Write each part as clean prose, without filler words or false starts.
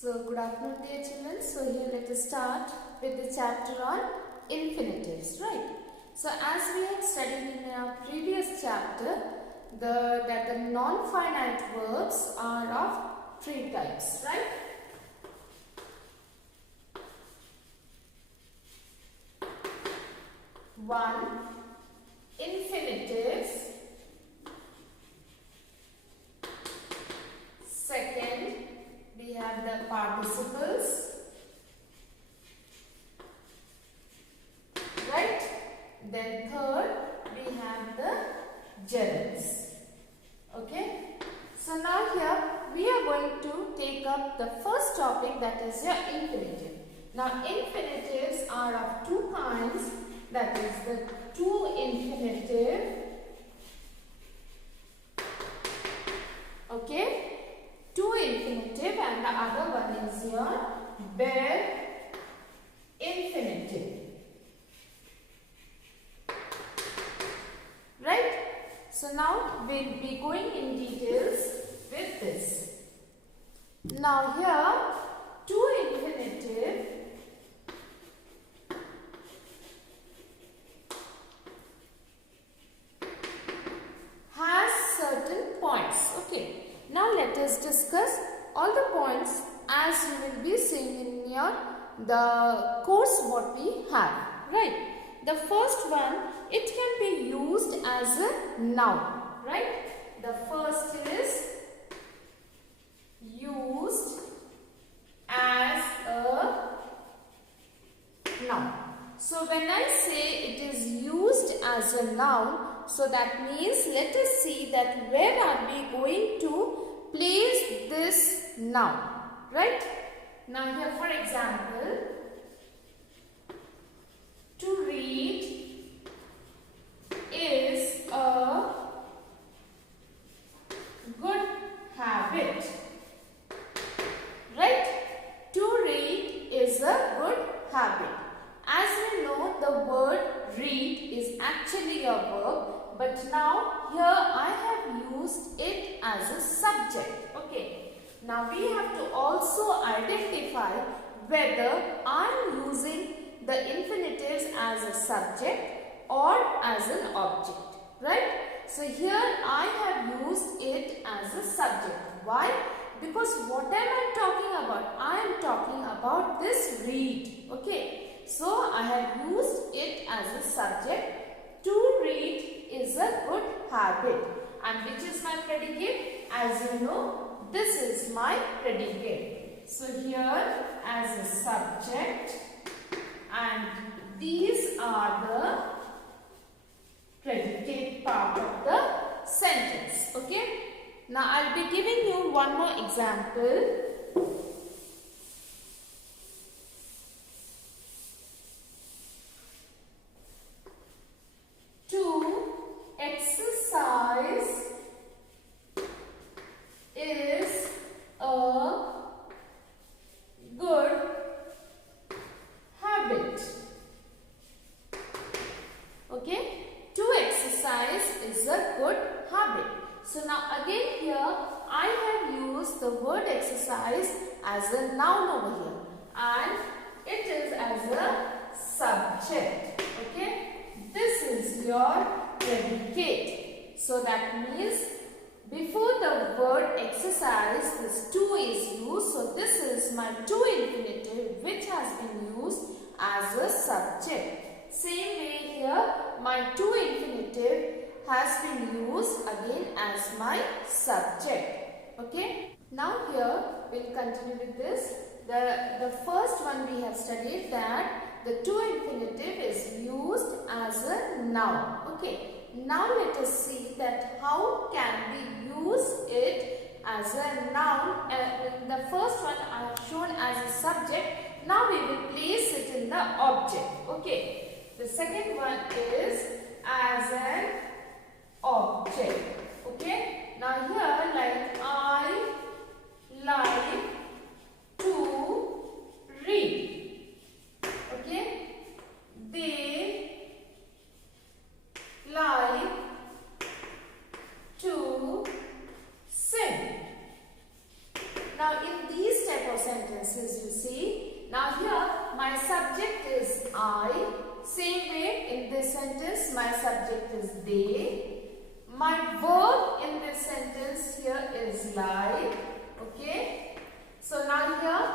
So good afternoon dear children. So here let us start with the chapter on infinitives, right? So as we had studied in our previous chapter that the non-finite verbs are of three types, right? One, infinitives. Second, we have the participles, right? Then third, we have the gerunds. Okay. So now here we are going to take up the first topic, that is your infinitive. Now infinitives are of two kinds, that is the to infinitive, okay, to infinitive, and the other one is your bare infinitive, right? So now we will be going in details with this. Now here to infinitive has certain points. Okay. Now let us discuss all the points as you will be seeing in your the course what we have, right? The first one, it can be used as a noun, right? The first is used as a noun. So when I say it is used as a noun, so that means let us see that where are we going to place this noun, right? Now here for example, to read is a good habit, right? To read is a good habit. As we know, the word read is actually a verb, but now here I have used it as a subject. Okay. Now we have to also identify whether I am using the infinitives as a subject or as an object, right? So here I have used it as a subject. Why? Because what am I talking about? I am talking about this read. Okay. So I have used it as a subject. To read is a good habit. And which is my predicate? As you know, this is my predicate. So here as a subject, and these are the predicate part of the sentence. Okay. Now I'll be giving you one more example. To exercise is a good habit. Okay. To exercise is a good habit. So now again here I have used the word exercise as a noun over here, and it is as a subject. Okay. This is your predicate. So that means before the word exercise, this to is used. So this is my to infinitive which has been used as a subject. Same way here, my to infinitive has been used again as my subject. Okay. Now here we will continue with this. The first one we have studied that the to infinitive is used as a noun. Okay. Now let us see that how can we use it as a noun. In the first one I have shown as a subject. Now we will place it in the object. Okay. The second one is as an object. Okay. Now here, like I like to read. Okay. They like to sing. Now in these type of of sentences you see. Now here my subject is I. Same way in this sentence my subject is they. My verb in this sentence here is like. Okay. So now here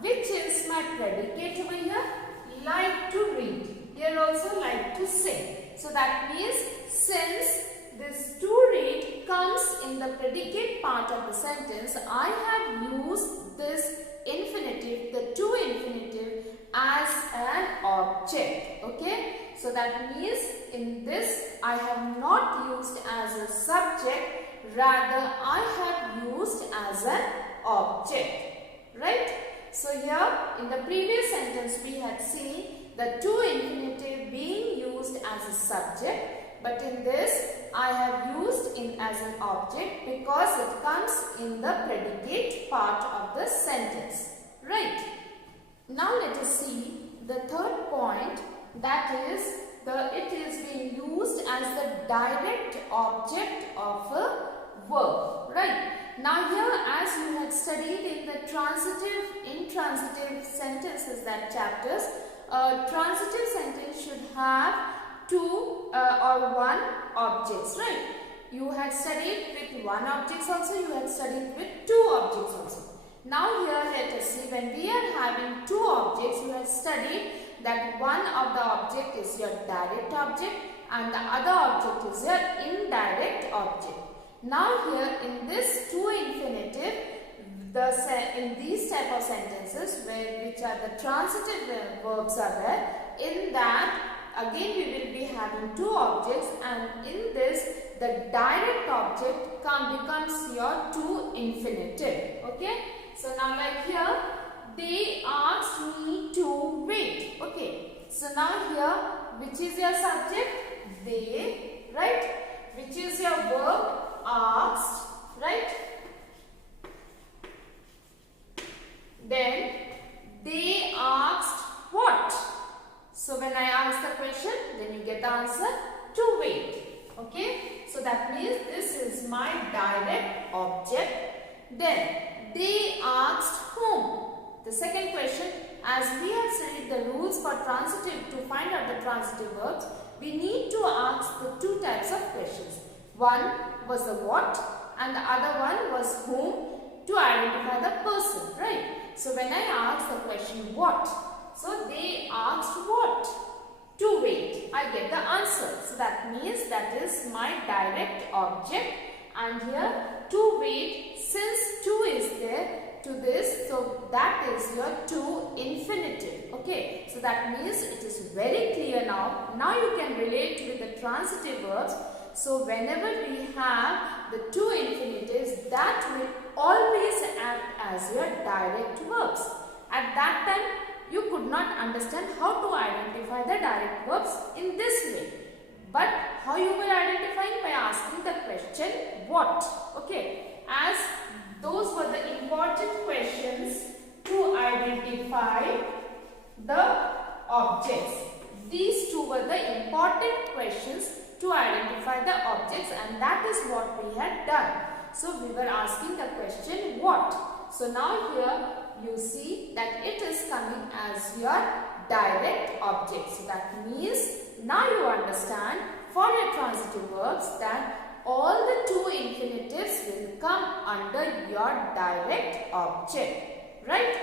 which is my predicate over here? Like to read. Here also like to sing. So that means since this to read comes in the predicate part of the sentence, I have used this infinitive, the to infinitive, as an object. Okay. So that means in this I have not used as a subject, rather I have used as an object. Right. So here in the previous sentence we had seen the to infinitive being used as a subject, but in this I have used in as an object because it comes in the predicate part of the sentence. Right. Now let us see the third point, that is it is being used as the direct object of a verb. Right. Now here, as you had studied in the transitive, intransitive sentences, that chapters, transitive sentence should have two or one objects, right? You had studied with one objects also, you had studied with two objects also. Now here let us see, when we are having two objects, you have studied that one of the object is your direct object and the other object is your indirect object. Now here in this to infinitive, in these type of sentences which are the transitive verbs are there, in that again we will be having two objects, and in this the direct object becomes your to infinitive. Okay. So now like here, they asked me to wait. Okay. So now here, which is your subject? They, right? Which is your verb? Asked, right? Then they asked what? So when I ask the question, then you get the answer to wait. Okay. So that means this is my direct object. Then they asked whom? The second question, as we have studied the rules for transitive, to find out the transitive verbs, we need to ask the two types of questions. One was the what and the other one was whom, to identify the person, right? So when I ask the question what, so they asked what? To wait. I get the answer. So that means that is my direct object, and here to wait, since to is there to this, so that is your to infinitive. Okay, so that means it is very clear now. Now you can relate with the transitive verbs. So whenever we have the two infinitives, that will always act as your direct verbs. At that time, you could not understand how to identify the direct verbs in this way. But how you will identify? By asking the question what. Okay, as those were the important questions to identify the objects. These two were the important questions to identify the objects, and that is what we had done. So we were asking the question what. So now here you see that it is coming as your direct object. So that means now you understand for your transitive verbs that all the two infinitives will come under your direct object, right?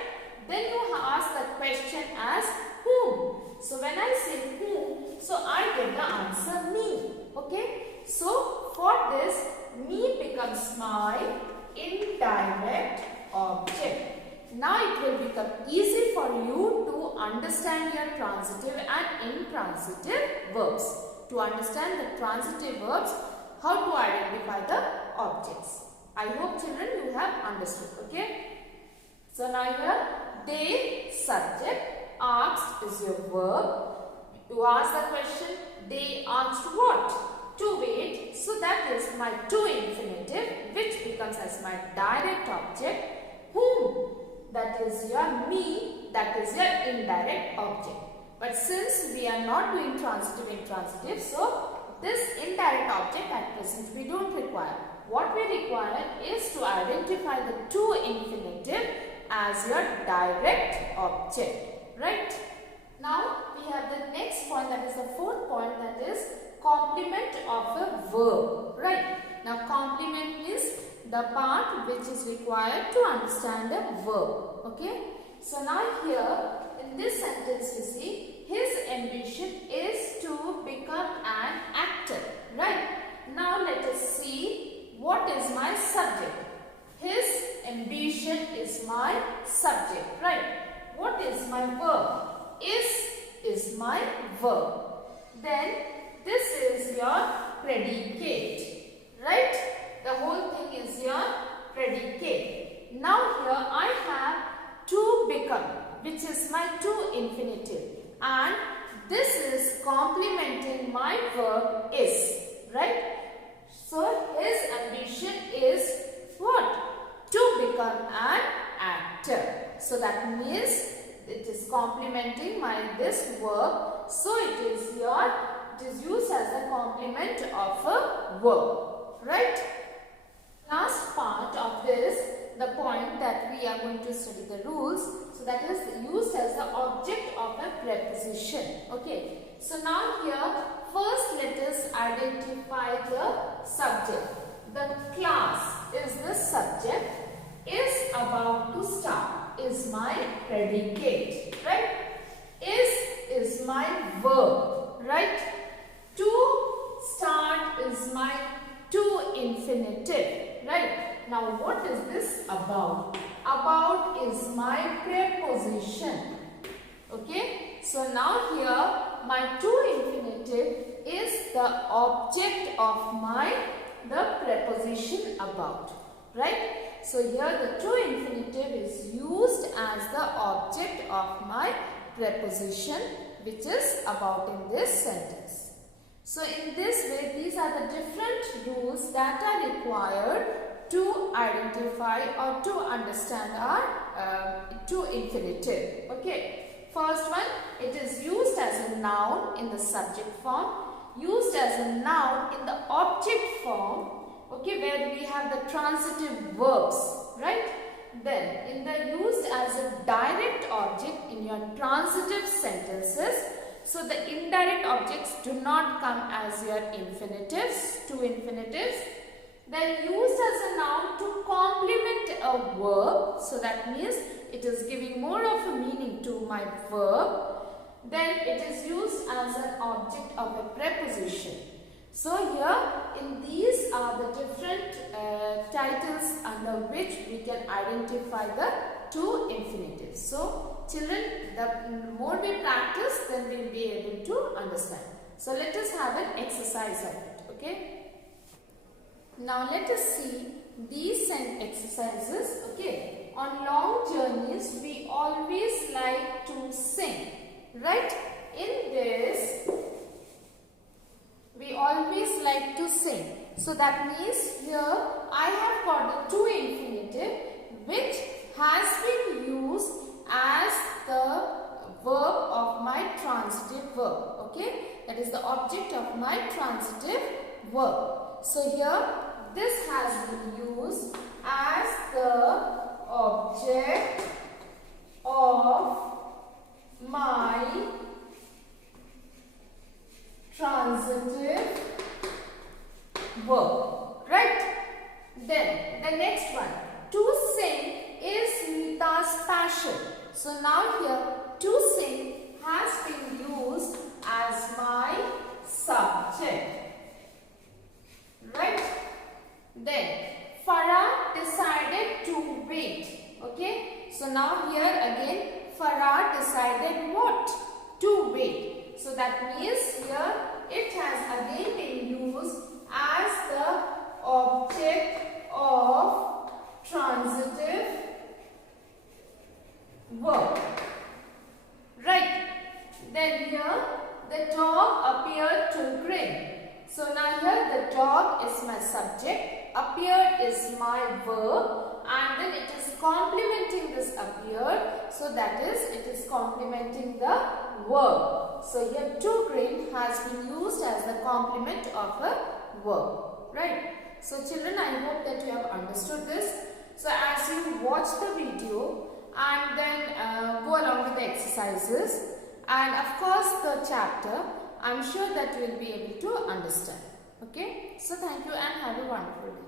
Then you ask the question as whom. So when I say whom, so I get the answer me. Okay. So for this, me becomes my indirect object. Now it will become easy for you to understand your transitive and intransitive verbs. To understand the transitive verbs, how to identify the objects. I hope children you have understood. Okay. So now here, they subject, asked is your verb. You ask the question, they asked what? To wait. So that is my to infinitive, which becomes as my direct object. Whom? That is your me, that is your indirect object. But since we are not doing transitive intransitive, so this indirect object at present we don't require. What we require is to identify the to infinitive as your direct object, right? Now we have the next point, that is the fourth point, that is complement of a verb, right? Now complement means the part which is required to understand a verb, okay? So now here in this sentence we see his ambition is to become an actor, right? Now let us see what is my subject. His ambition is my subject, right? What is my verb? Is my verb. Then this is your predicate, right? The whole thing is your predicate. Now here I have to become, which is my to infinitive, and this is complementing my verb is, right? So his ambition is what? To become an actor. So that means it is complementing this verb. So it is used as the complement of a verb, right? Last part of this, the point that we are going to study the rules. So that is used as the object of a preposition. Okay. So now here, first let us identify the subject. The class is the subject. Is about to start is my predicate, right? Is my verb, right? To start is my to infinitive, right? Now what is this about? About is my preposition, okay? So now here my to infinitive is the object of the preposition about, right? So here the to infinitive is used as the object of my preposition, which is about in this sentence. So in this way, these are the different rules that are required to identify or to understand our to infinitive. Okay. First one, it is used as a noun in the subject form, used as a noun in the object form, okay, where we have the transitive verbs, right? Then in the used as a direct object in your transitive sentences. So the indirect objects do not come as your infinitives, to infinitives. Then used as a noun to complement a verb. So that means it is giving more of a meaning to my verb. Then it is used as an object of a preposition. So here in these are the different titles under which we can identify the two infinitives. So children, the more we practice, then we will be able to understand. So let us have an exercise of it, okay? Now let us see these exercises, okay? On long journeys, we always like to sing, right? In this, we always like to sing. So that means here I have got the to infinitive which has been used as the verb of my transitive verb. Okay, that is the object of my transitive verb. So here this has been used as the object of my transitive verb, right? Then the next one, to sing is Nita's passion. So now here to sing has been used as my subject, right? Then Farah decided to wait. Okay, so now here again Farah decided what? To wait. So that means here it has again been used as the object of transitive verb, right? Then here the dog appeared to grin. So now here the dog is my subject, appeared is my verb, and then it is complementing this appeared. So that is, it is complementing the verb. So here to grin has been used as the complement of a verb, right? So children, I hope that you have understood this. So as you watch the video, and then go along with the exercises and of course the chapter. I'm sure that you will be able to understand. Okay, so thank you and have a wonderful day.